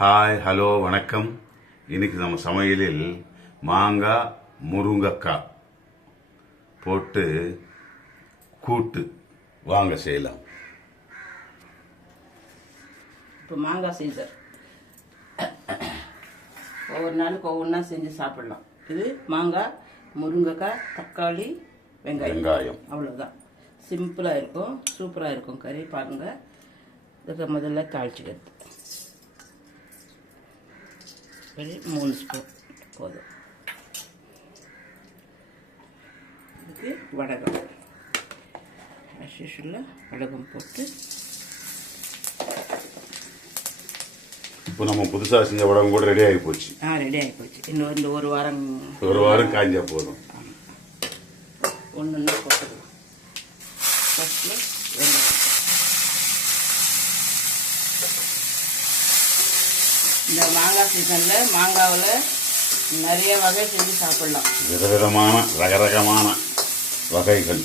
Hi hello வணக்கம். இன்னைக்கு நம்ம சமையலில் மாங்காய் முருங்கக்காய் போட்டு கூட்டு வாங்க செய்யலாம். இப்போ மாங்காய் சீசன், ஒவ்வொரு நாளுக்கு ஒவ்வொன்றா செஞ்சு சாப்பிடலாம். இது மாங்காய், முருங்கைக்காய், தக்காளி, வெங்காயம் அவ்வளோதான். சிம்பிளாக இருக்கும், சூப்பராக இருக்கும் கறி. பாருங்கள், இதுக்கு முதல்ல தாளிச்சுக்கிறது. சரி, 3 ஸ்பூன் போதும். இதுக்கு வடகம், அஸ்யூஷுவலாக வடகம் போட்டு. இப்போ நம்ம புதுசாக செஞ்ச வடகம் கூட ரெடி ஆகி போச்சு. ரெடி ஆகி போச்சு. இன்னும் இந்த ஒரு வாரம் காய்ஞ்சா போதும். ஒன்றுன்னா போட்டுக்கலாம். ஃபஸ்ட்டில் வெங்காயம், இந்த மாங்காய் சீசனில் மாங்காவில் நிறைய வகை செஞ்சு சாப்பிடலாம். விதவிதமான ரகரகமான வகைகள்.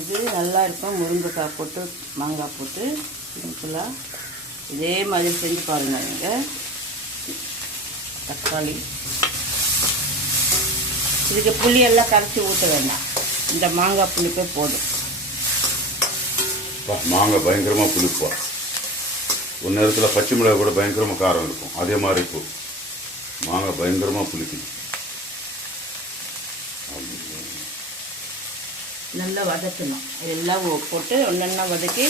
இது நல்லா இருக்கும். முருங்கைக்காய் போட்டு மாங்காய் போட்டு சிம்பிளாக இதே மாதிரி செஞ்சு பாருங்கள். நீங்கள் தக்காளி, இதுக்கு புளியெல்லாம் கரைச்சி ஊற்ற வேண்டாம். இந்த மாங்காய் புளிப்பே போதும். மாங்காய் பயங்கரமாக புளிப்பா. ஒரு நேரத்தில் பச்சை மிளகாய் கூட பயங்கரமாக காரம் இருக்கும். அதே மாதிரி இப்போ மாங்காய் பயங்கரமாக புளிக்குது. நல்லா வதக்கணும். எல்லாம் போட்டு ஒன்றா வதக்கி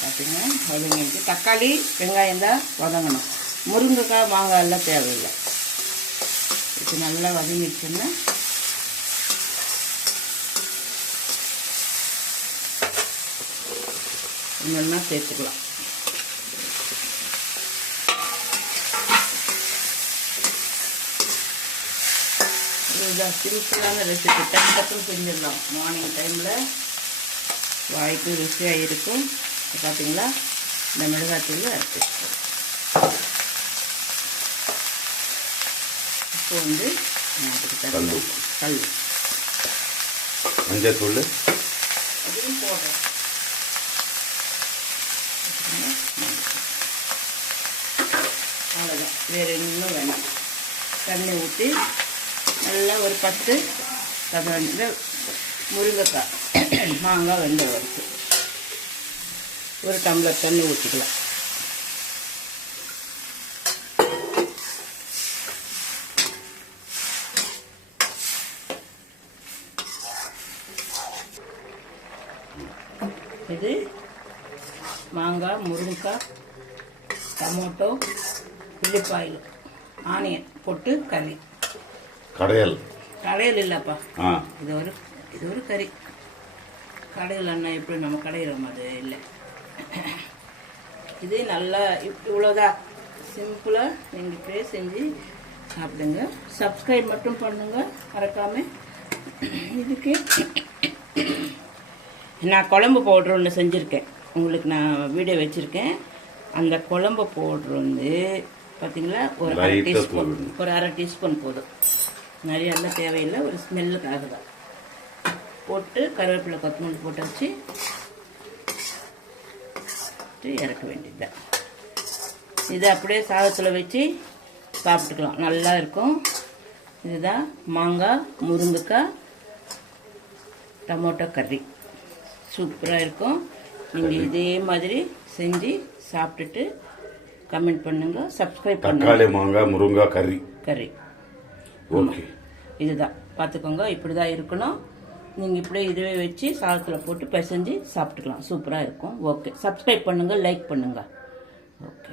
பார்த்தீங்கன்னா வதங்கிட்டு தக்காளி வெங்காயம் தான் வதங்கணும். முருங்கைக்காய் மாங்காய் எல்லாம் தேவையில்லை. இது நல்லா வதங்கிடுச்சுன்னா ஒன்றா சேர்த்துக்கலாம். இதுதான் சிம்பிளான ரெசிபி. டக்குன்னு செஞ்சிடலாம். மார்னிங் டைமில் வாய்க்கு ருசியாக இருக்கும். பார்த்தீங்களா, இந்த மிளகாத்தூள் அரைச்சி இப்போ வந்து கல் மஞ்சத்தூள் அதுவும் போடுறேன். அவ்வளோதான், வேறு இன்னும் வேணாம். தண்ணி ஊற்றி நல்லா ஒரு 10-15 முருங்கைக்காய் மாங்காய் வெந்த வரைக்கும் ஒரு டம்ளர் தண்ணி ஊற்றிக்கலாம். இது மாங்காய், முருங்கைக்காய், டொமேட்டோ, உள்ளிப்பாயில், ஆனியன் போட்டு கறி. கடையல் இல்லைப்பா, இது ஒரு கறி. கடையில் அண்ணா எப்படி நம்ம கடையிறோம் அது இல்லை. இது நல்லா இவ்வளோதான் சிம்பிளாக. நீங்கள் இப்படியே செஞ்சு சாப்பிடுங்க. சப்ஸ்கிரைப் மட்டும் பண்ணுங்க மறக்காமல். இதுக்கு நான் குழம்பு பவுட்ரு ஒன்று செஞ்சுருக்கேன், உங்களுக்கு நான் வீடியோ வச்சுருக்கேன். அந்த குழம்பு பவுட்ரு வந்து பார்த்தீங்களா ஒரு அரை டீஸ்பூன் போதும். நிறைய எல்லாம் தேவையில்லை, ஒரு ஸ்மெல்லுக்காக தான். போட்டு கருவேப்பிலை கொத்தமல்லி போட்டு வச்சு இறக்க வேண்டியதுதான். இதை அப்படியே சாதத்தில் வச்சு சாப்பிட்டுக்கலாம், நல்லா இருக்கும். இதுதான் மாங்காய் முருங்கைக்காய் டொமேட்டோ கறி. சூப்பராக இருக்கும். நீங்கள் இதே மாதிரி செஞ்சு சாப்பிட்டுட்டு கமெண்ட் பண்ணுங்க, சப்ஸ்கிரைப் பண்ணுங்க. தக்காளி மாங்காய் முருங்காய் கறி ஓகே. இதுதான் பார்த்துக்கோங்க, இப்படி தான் இருக்கணும். நீங்கள் இப்படியே இதுவே வச்சு சாதத்தில் போட்டு பிசைஞ்சு சாப்பிட்டுக்கலாம். சூப்பராக இருக்கும். ஓகே, சப்ஸ்கிரைப் பண்ணுங்கள், லைக் பண்ணுங்கள். ஓகே.